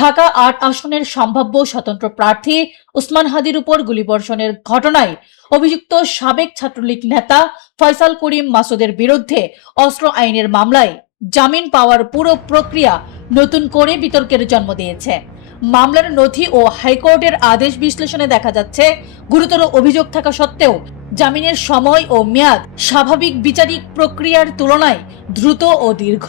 ঢাকা আট আসনের সম্ভাব্য স্বতন্ত্র প্রার্থী উসমান হাদির উপর গুলিবর্ষণের ঘটনায় অভিযুক্ত সাবেক ছাত্রলীগ নেতা ফয়সাল করিম মাসুদের বিরুদ্ধে অস্ত্র আইনের মামলায় জামিন পাওয়ার পুরো প্রক্রিয়া নতুন করে বিতর্কের জন্ম দিয়েছে। মামলার নথি ও হাইকোর্টের আদেশ বিশ্লেষণে দেখা যাচ্ছে, গুরুতর অভিযোগ থাকা সত্ত্বেও জামিনের সময় ও মেয়াদ স্বাভাবিক বিচারিক প্রক্রিয়ার তুলনায় দ্রুত ও দীর্ঘ।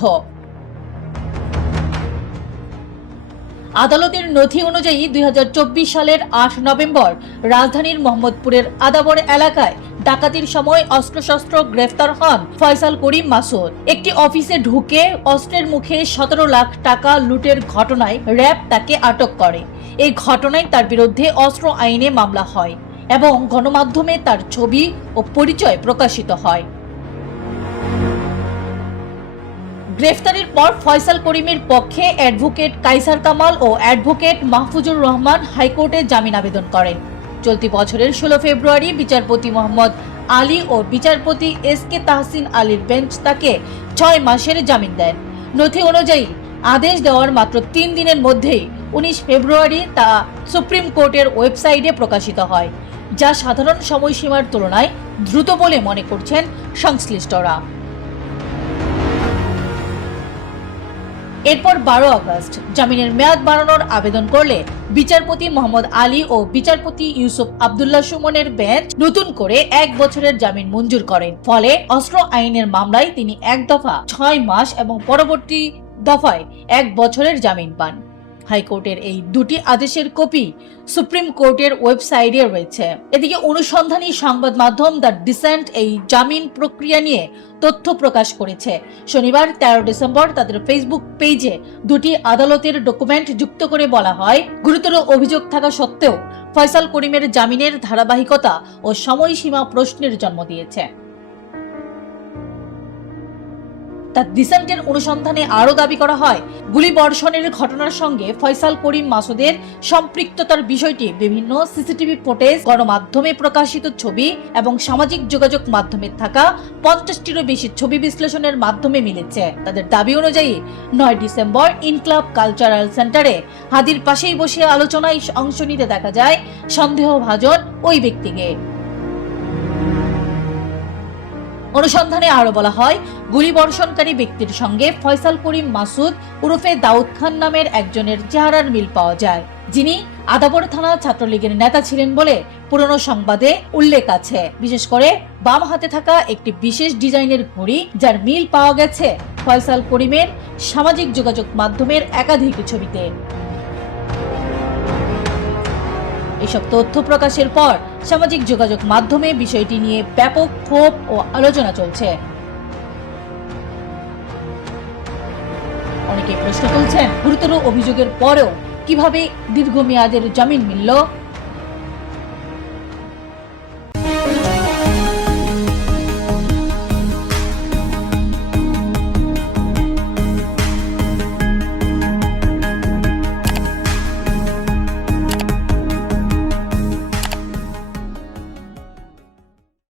আদালতের নথি অনুযায়ী দুই হাজার চব্বিশ সালের আট নভেম্বর রাজধানীর মোহাম্মদপুরের আদাবর এলাকায় ডাকাতির সময় অস্ত্রশস্ত্র গ্রেফতার হন ফয়সাল করিম মাসুদ। একটি অফিসে ঢুকে অস্ত্রের মুখে সতেরো লাখ টাকা লুটের ঘটনায় র্যাব তাকে আটক করে। এই ঘটনায় তার বিরুদ্ধে অস্ত্র আইনে মামলা হয় এবং গণমাধ্যমে তার ছবি ও পরিচয় প্রকাশিত হয়। গ্রেফতারের পর ফয়সাল করিমের পক্ষে অ্যাডভোকেট কাইসার কামাল ও অ্যাডভোকেট মাহফুজুর রহমান হাইকোর্টে জামিন আবেদন করেন। চলতি বছরের ষোলো ফেব্রুয়ারি বিচারপতি মোহাম্মদ আলী ও বিচারপতি এস কে তাহসিন আলীর বেঞ্চ তাকে ছয় মাসের জামিন দেন। নথি অনুযায়ী আদেশ দেওয়ার মাত্র তিন দিনের মধ্যেই উনিশ ফেব্রুয়ারি তা সুপ্রিম কোর্টের ওয়েবসাইটে প্রকাশিত হয়, যা সাধারণ সময়সীমার তুলনায় দ্রুত বলে মনে করছেন সংশ্লিষ্টরা। এরপর বারো আগস্ট, জামিনের মেয়াদ বাড়ানোর আবেদন করলে বিচারপতি মোহাম্মদ আলী ও বিচারপতি ইউসুফ আবদুল্লাহ সুমনের বেঞ্চ নতুন করে এক বছরের জামিন মঞ্জুর করেন। ফলে অস্ত্র আইনের মামলায় তিনি এক দফা ছয় মাস এবং পরবর্তী দফায় এক বছরের জামিন পান। হাইকোর্টের এই দুটি আদেশের কপি সুপ্রিম কোর্টের ওয়েবসাইটে রয়েছে। এদিকে অনুসন্ধানী সংবাদ মাধ্যম দ্য ডিসেন্ট এই জামিন প্রক্রিয়া নিয়ে তথ্য প্রকাশ করেছে। শনিবার তেরো ডিসেম্বর তাদের ফেসবুক পেজে দুটি আদালতের ডকুমেন্ট যুক্ত করে বলা হয়। গুরুতর অভিযোগ থাকা সত্ত্বেও ফয়সাল করিমের জামিনের ধারাবাহিকতা ও সময়সীমা প্রশ্নের জন্ম দিয়েছে। তার ডিসেন্টের অনুসন্ধানে আরও দাবি করা হয় গুলিবর্ষণের ঘটনার সঙ্গে ফয়সাল করিম মাসুদের সম্পৃক্ততার বিষয়টি বিভিন্ন সিসিটিভি ফুটেজ, গণমাধ্যমে প্রকাশিত ছবি এবং সামাজিক যোগাযোগ মাধ্যমে থাকা পঞ্চাশটিরও বেশি ছবি বিশ্লেষণের মাধ্যমে মিলেছে। তাদের দাবি অনুযায়ী, নয় ডিসেম্বর ইনক্লাব কালচারাল সেন্টারে হাদির পাশেই বসে আলোচনায় অংশ নিতে দেখা যায় সন্দেহভাজন ওই ব্যক্তিকে। অনুসন্ধানে আরও বলা হয় গুলিবর্ষণকারী ব্যক্তির সঙ্গে ফয়সাল করিম মাসুদ উরফে দাউদ খান নামের একজনের চেহারার মিল পাওয়া যায়। যিনি আদাবর থানা ছাত্রলীগের নেতা ছিলেন বলে পুরনো সংবাদে উল্লেখ আছে। বিশেষ করে বাম হাতে থাকা একটি বিশেষ ডিজাইনের ঘড়ি যার মিল পাওয়া গেছে ফয়সাল করিমের সামাজিক যোগাযোগ মাধ্যমের একাধিক ছবিতে। এসব তথ্য প্রকাশের পর সামাজিক যোগাযোগ মাধ্যমে বিষয়টি নিয়ে ব্যাপক ক্ষোভ ও আলোচনা চলছে। অনেকে প্রশ্ন তুলছেন, গুরুতর অভিযোগের পরেও কীভাবে দীর্ঘমেয়াদের জামিন মিলল?